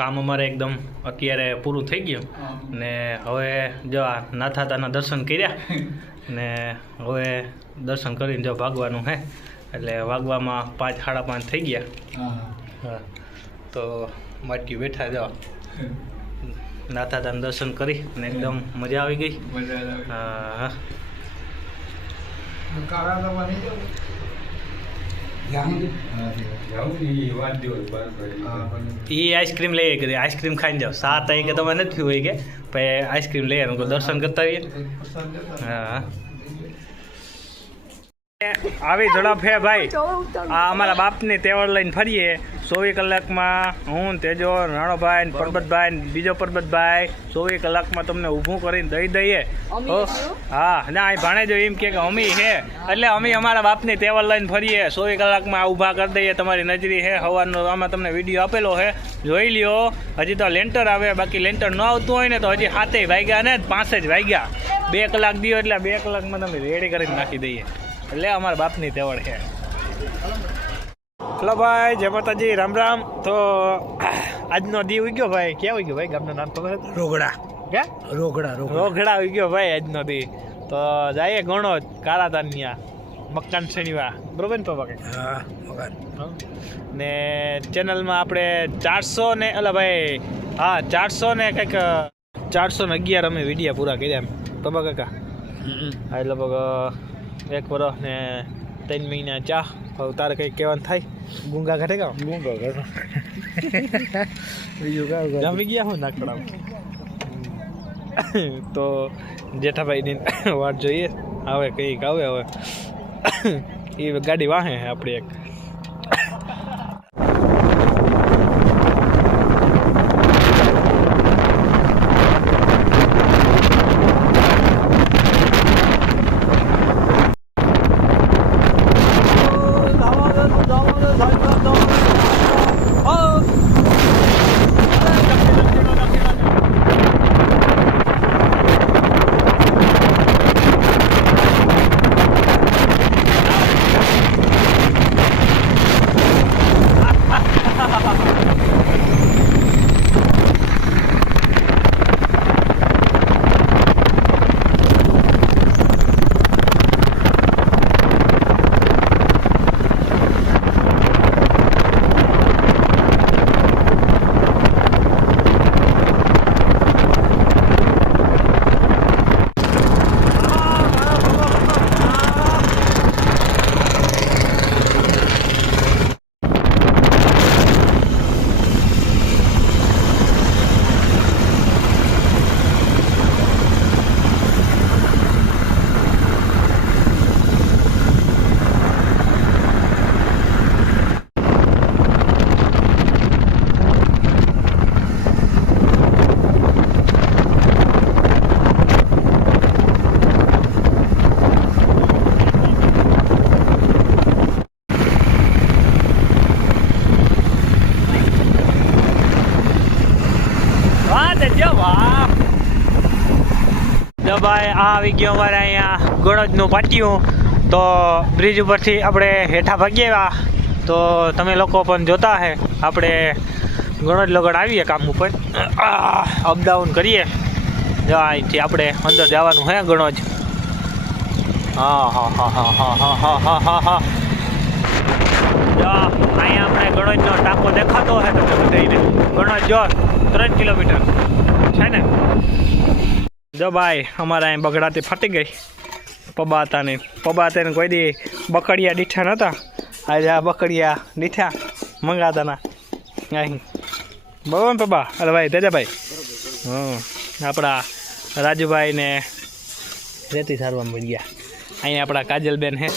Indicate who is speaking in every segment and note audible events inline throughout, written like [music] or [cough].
Speaker 1: કામ અમારે એકદમ અત્યારે પૂરું થઈ ગયું. ને હવે જો આ નાથાતાના દર્શન કર્યા ને હવે દર્શન કરીને જો ભાગવાનું હે. એટલે વાગવામાં પાંચ સાડા પાંચ થઈ ગયા. હા. તો માટી બેઠા જાઓ નાથાતાના દર્શન કરી ને એકદમ મજા આવી ગઈ. હા હા. એ આઈસ્ક્રીમ લઈએ કે આઈસ્ક્રીમ ખાઈને જાઓ સાત તારીખે કે તમે નથી હોય કે પછી આઈસ્ક્રીમ લઈએ દર્શન કરતા આવીએ હા આવી ઝડપ હે ભાઈ આ અમારા બાપની તેવડ લઈને ફરીએ. ચોવીસ કલાકમાં હું તેજો રાણોભાઈ ને પરબતભાઈ ને બીજો પરબતભાઈ ચોવીસ કલાકમાં તમને ઊભું કરીને દઈ દઈએ.
Speaker 2: અમી?
Speaker 1: હા? ના અહીં ભાણેજો એમ કે અમી હે. એટલે અમે અમારા બાપની તેવડ લઈને ફરીએ. ચોવીસ કલાકમાં ઊભા કરી દઈએ. તમારી નજરી હે હવાનો આમાં તમને વીડિયો આપેલો હે. જોઈ લ્યો. હજી તો લેન્ટર આવે બાકી લેન્ટર ન આવતું હોય ને તો હજી સાતે વાગ્યા ને પાંચ જ વાગ્યા. બે કલાક દિયો એટલે બે કલાકમાં તમે રેડી કરીને નાખી દઈએ. એટલે અમારા બાપની તેવડ છે. હલો ભાઈ જય માતાજી રામ રામ. તો આજનો દી ઉગ્યો ભાઈ. ક્યાં ઉગ્યો ભાઈ? ગામનું નામ ખબર
Speaker 3: રોગડા.
Speaker 1: ક્યાં?
Speaker 3: રોગડા રોગડા.
Speaker 1: ઉગ્યો ભાઈ આજનો દી તો જઈએ ઘણો કાળા તાનિયા મકાન શનિવા બરોબર ને પપ્પા
Speaker 3: હા મકાન.
Speaker 1: ને ચેનલમાં આપણે ચારસો ને અલા ભાઈ હા ચારસો ને કંઈક ચારસો ને અગિયાર અમે વિડીયા પૂરા કર્યા એમ. પપ્પા કાકા? હા એટલે લગભગ એક વર્ષ ને ત્રણ મહિના ચા. હવે તારે કંઈ કહેવાનું થાય? ગુંગા ઘટે કા
Speaker 3: ગુંગા ઘટે. [laughs] બીજું કાંઈ
Speaker 1: જમી ગયા હું નાકડા [laughs] તો જેઠાભાઈની [laughs] વાટ જોઈએ. આવે કંઈક આવે હવે. [coughs] એ ગાડી વાહે આપણી એક વાહ તે જો વાહ જો ભાઈ આ આવી ગયો અમારે અહીંયા ગળદનું પાટિયું તો બ્રિજ ઉપરથી આપણે હેઠા ભાગીએ તો તમે લોકો પણ જોતા હે આપણે ગણોજ લગડ આવીએ કામ ઉપર અપડાઉન કરીએ જો અહીંથી આપણે અંદર જવાનું હે ગણોજ હા હા હા હા હા હા હા હા હા હા અહીંયા આપણે ગણોજનો ટાંકો દેખાતો હશે તમે બધાને ગણોજ જો ત્રણ કિલોમીટર છે ને જો ભાઈ, અમારા અહીં બગડાતી ફાટી ગઈ. પબા હતા ને પબા તેને કોઈ દી બકડિયા દીઠા નહોતા આજે આ બકડિયા દીઠા મંગાતાના. અહીં. બરોબર ને અરે ભાઈ તેજાભાઈ હં આપણા રાજુભાઈને રેતી સારવામાં મળી ગયા. અહીંયા આપણા કાજલબેન હે.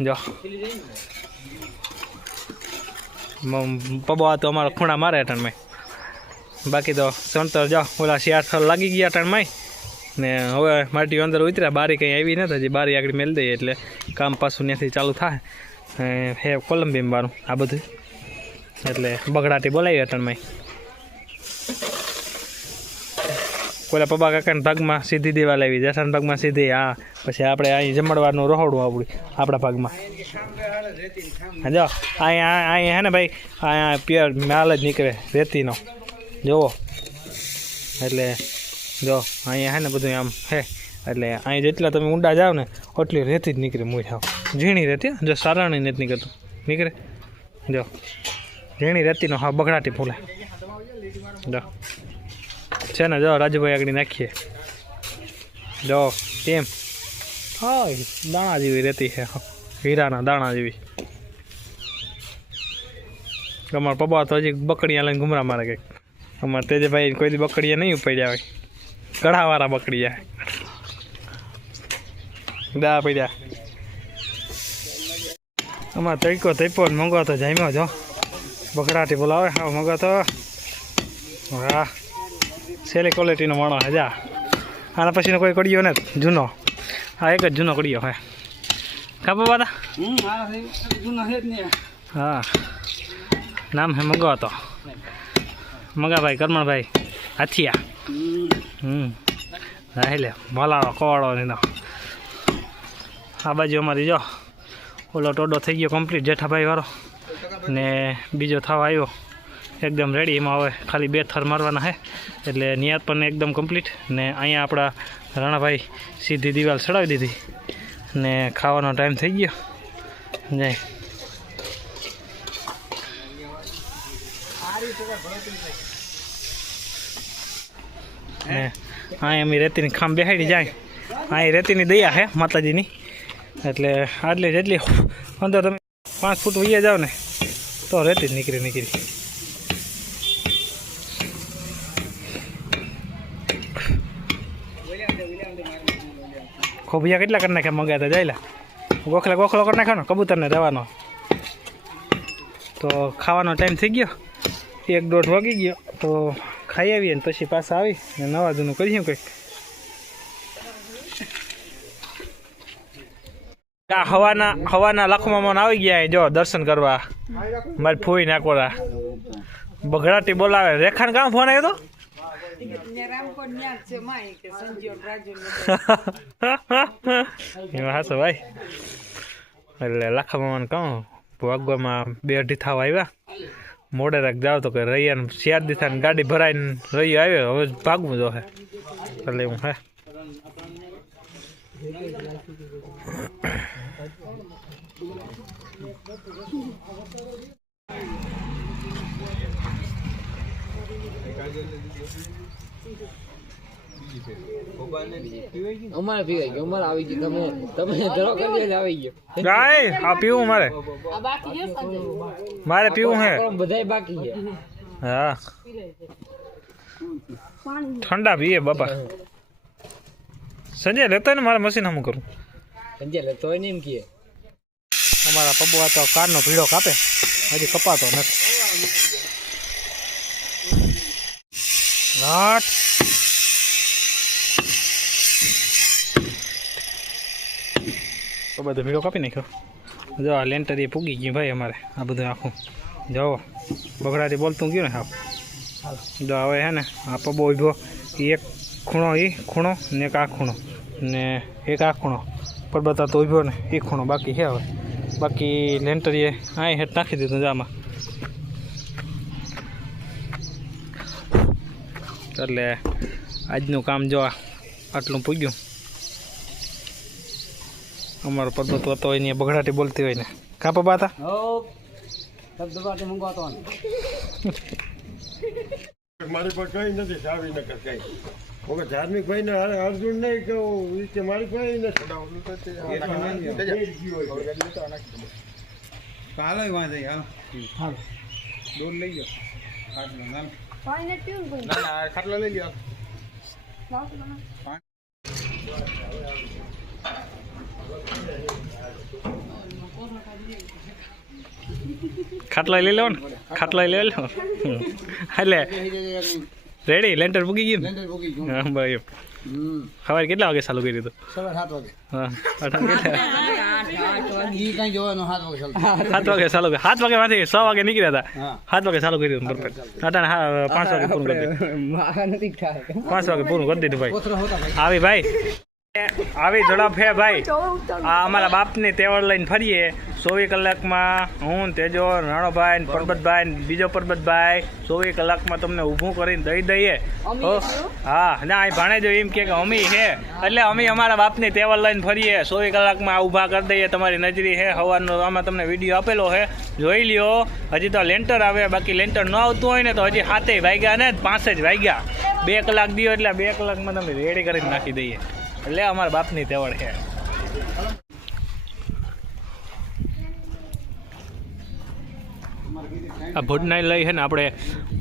Speaker 1: જો. મ- પબા તો અમારો ખૂણા મારે અટણમાં. બાકી તો સંતર, જો, ઓલા શિયાળ લાગી ગયા અટણમાં. ને હવે માટી અંદર ઉતર્યા, બારી કંઈ આવી નથી, હજી બારી આગળ મેળ દઈએ એટલે કામ પાછું ત્યાંથી ચાલુ થાય. હે કોલંબીમ વાળું આ બધું. એટલે બગડાટી બોલાવી અટણમાં પેલા પબા કાકાના ભાગમાં સીધી દેવા લાવી જેઠાના ભાગમાં સીધી, હા, પછી આપણે અહીં જમણવારનું રહોડું આપણું આપણા ભાગમાં. જો અહીંયા અહીંયા હે ને ભાઈ અહીંયા પ્યોર, માલ જ નીકળે, રેતીનો. જુઓ એટલે જો, અહીંયા હે ને બધું આમ હે. એટલે અહીં જેટલા તમે ઊંડા જાઓ ને એટલી રેતી જ નીકળે મૂળ ઝીણી રેતી. જો સારાણી નથી નીકળતું નીકળે જો, ઝીણી રેતીનો હા બગડાટી ફૂલે. જો. છે ને, જો, રાજુભાઈ આગળ નાખીએ. જો, કેમ? હા દાણા જેવી રેતી છે હીરાના દાણા જેવી. અમારા પપ્પા તો હજી બકડીયા લઈને ઘુમરા મારે કંઈક. અમારે તેજભાઈ કોઈ દી બકડીયા નહીં ઉપાડ્યા હોય. કઢાવાળા બકડીયા દા પડ્યા અમારે તરીકો તૈપો મંગો તો જામ્યો જો બકડાટી બોલાવે હા મંગો તો. હા સેલી ક્વોલિટીનો માણો હે જા. આના પછીનો કોઈ કડિયો ને જૂનો. હા એક જ જૂનો કડિયો હે કાપો બાદા હા નામ હે મગો હતો મગાભાઈ કરમણભાઈ હાથિયા. હમ. રાહી લે ભલાળો કોવાળો નીનો આ બાજુ અમારી જો, ઓલો ટોડો થઈ ગયો કમ્પ્લીટ જેઠાભાઈ વાળો. ને બીજો થવા આવ્યો. એકદમ રેડી એમાં હવે ખાલી બે થર મારવાના છે એટલે નિયાત પણ એકદમ કમ્પ્લીટ ને અહીંયા આપણા રાણાભાઈ સીધી દિવાલ ચડાવી દીધી. ને ખાવાનો ટાઈમ થઈ ગયો. જય. ને અહીં અમે રેતીની ખામ બેહાડી જાય. અહીં રેતીની દયા છે માતાજીની. એટલે આટલી જેટલી અંદર તમે પાંચ ફૂટ વૈયા જાઓ ને, તો રેતી નીકળી નીકળી. ખોભિયા કેટલા કરી નાખ્યા મંગાતા જાયલા? ગોખલા ગોખલો કરી નાખ્યો ને, કબૂતરને રહેવાનો. તો ખાવાનો ટાઈમ થઈ ગયો. એક દોઢ વાગી ગયો, તો ખાઈ આવીએ ને પછી પાછા આવી ને નવા જૂનું કરીશું કંઈક. હવાના હવાના લખમાં આવી ગયા જો દર્શન કરવા. મારી ફોઈ નાખોરા. બગડાટી બોલાવે. રેખાને કામ ફોન આવ્યો તો? એમાં હાસો ભાઈ. એટલે લાખા મામાને કહું ભાગવામાં બે અઢી થાવ આવ્યા. મોડે રાખ જાવ તો કે રૈયાને ચાર દીથાને ગાડી ભરાઈને રૈયો આવ્યો હવે ભાગવું જો હે એટલે હું હે.
Speaker 3: અમારે પીવાય ગયો અમારે આવી ગયું. તમે તમે ધરો કરી આવી ગયો.
Speaker 1: ગાય આ પીવું મારે. મારે પીવું હે.
Speaker 3: બધાય બાકી છે
Speaker 1: હા. ઠંડા પીએ બાપા. સંજય લેતો ને મારે મશીન હમું કરું.
Speaker 3: સંજય લેતો હોય નહીં એમ કીએ
Speaker 1: અમારા પપ્પુ તો કારનો ભીડો કાપે. હજી કપાતો નથી. ઘાટ બધો ભીડો કાપી નાખ્યો. જો આ લેન્ટર એ પૂગી ગયું ભાઈ અમારે. આ બધું આખું. જો, બગડાથી બોલતું ગયું ને હા જો હવે હે ને, આ પબ્બો ઊભો. ઈ એક ખૂણો એ ખૂણો ને એક આ ખૂણો. ને એક આ ખૂણો. પરબતા તો ઉભ્યો ને એ ખૂણો. બાકી છે હવે. બાકી લેન્ટરીએ અહીં હેઠ નાખી દીધું છે આમાં. એટલે આજનું કામ જો આ આટલું પૂગ્યું. અમારો પર્વત હતો હોય ને બગડાટી બોલતી હોય ને. કા પપ્પા હતા?
Speaker 4: મારી પર કઈ નથી સાવી નકર કઈ. ઓકે ધાર્મિક ભાઈ ને અર્જુન નહીં કહું કે મારી પાસે નથી.
Speaker 5: હાલો વાંધો હાલો. દોર લઈ ગયો ના ના ના ખાટલો લઈ ગયો
Speaker 1: ખાટલો લઈ લો ને ખાટલો. લઈ લો એટલે રેડી લેન્ટર મૂકી ગયું હા ભાઈ
Speaker 5: ખબર
Speaker 1: સવારે કેટલા વાગે ચાલુ કર્યું હતું?
Speaker 5: સવાર સાત વાગે.
Speaker 1: હા
Speaker 5: સાત વાગે ચાલતું.
Speaker 1: સાત વાગે ચાલુ કર્યું. સાત વાગે માંથી છ વાગે નીકળ્યા હતા. સાત વાગે ચાલુ કર્યું પરફેક્ટ અટાણે હા પાંચ વાગે પૂરું કરી દીધું. પાંચ વાગે પૂરું કરી દીધું ભાઈ. આવી ભાઈ. આવી ઝડપ હે ભાઈ આ અમારા બાપની તેવડ લઈને ફરીએ. ચોવીસ કલાકમાં હું તેજો રણોભાઈ ને પરબતભાઈ ને બીજો પરબતભાઈ ચોવીસ કલાકમાં તમને ઊભું કરીને દઈ દઈએ. હા? ના અહીં ભાણેજો એમ કે કે અમી હે. એટલે અમે અમારા બાપની તેવડ લઈને ફરીએ. ચોવીસ કલાકમાં ઊભા કરી દઈએ. તમારી નજરી હે હવાનો આમાં તમને વીડિયો આપેલો હે. જોઈ લ્યો. હજી તો લેન્ટર આવે બાકી લેન્ટર ન આવતું હોય ને તો હજી સાતે વાગ્યા ને પાંચ જ વાગ્યા. બે કલાક દિયો એટલે બે કલાકમાં તમે રેડી કરીને નાખી દઈએ. એટલે અમારા બાપની તેવડ છે. આ ભુજના લઈ છે ને આપણે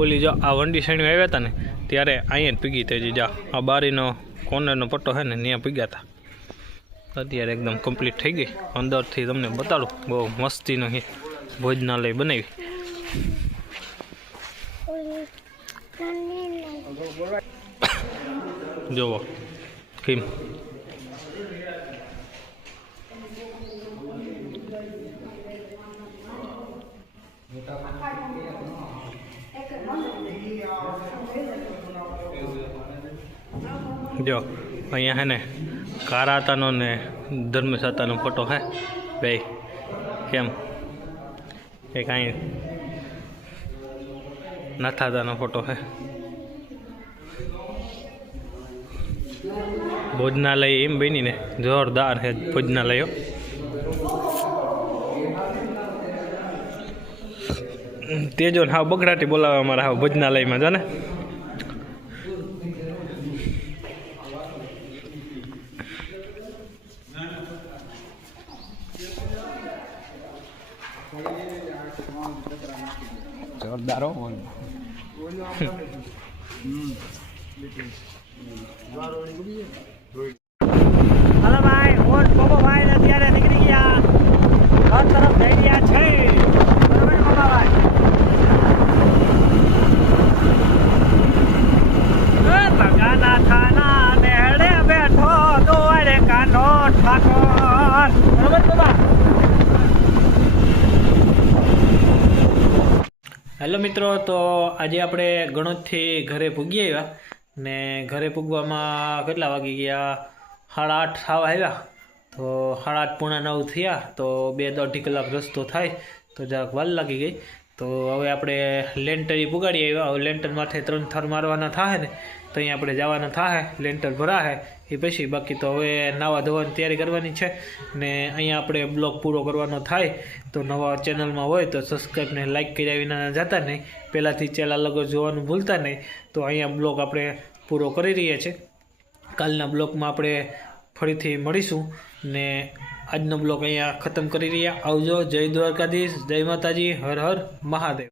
Speaker 1: ઓલી જો આ વંડી શ્રેણી આવ્યા હતા ને ત્યારે અહીંયા જ પીગી થઈ જા આ બારીનો કોર્નરનો પટ્ટો છે ને ત્યાં પીગ્યા હતા અત્યારે એકદમ કમ્પ્લીટ થઈ ગઈ. અંદરથી તમને બતાડું બહુ મસ્તીનો છે ભોજનાલય બનાવી. જોવો. કેમ જો, અહીંયા હે ને કારાતાનો ને ધર્મસાતાનો ફોટો હે. બે કેમ? એ કાંઈ નથાતાનો ફોટો હે. ભોજનાલય એમ બની ને જોરદાર છે ભોજનાલયો. તેજો ને હાવ બગડાટી બોલાવે અમારા હાવ ભોજનાલયમાં જો ને
Speaker 5: જોરદાર હો બોલ.
Speaker 1: હલો મિત્રો તો આજે આપણે ગણોદથી ઘરે પૂગી આવ્યા. ને ઘરે પૂગવામાં કેટલા વાગી ગયા? સાડા આઠ થવા આવ્યા. તો સાડા આઠ પૂણા નવ થયા, તો બે દોઢી કલાક રસ્તો થાય, તો જરાક વાર લાગી ગઈ. તો હવે આપણે લેન્ટરી પુગાડી આવ્યા. હવે લેન્ટર માથે ત્રણ થર મારવાના થાય ને તો અહીંયા આપણે જવાના થાય લેન્ટર ભરાશે એ પછી બાકી તો હવે નવા ધોવાની તૈયારી કરવાની છે ને અહીંયા આપણે બ્લોગ પૂરો કરવાનો થાય. તો નવા ચેનલમાં હોય તો સબસ્ક્રાઈબ ને લાઇક કર્યા વિના જતા નહીં. પહેલાંથી ચેલા લગો જોવાનું ભૂલતા નહીં. તો અહીંયા બ્લોગ આપણે પૂરો કરી રહ્યા છીએ કાલના બ્લોગમાં આપણે ફરીથી મળીશું ને આજનો બ્લોગ અહીંયા ખતમ કરી રહ્યા. આવજો. જય દ્વારકાધીશ. જય માતાજી. હર હર મહાદેવ.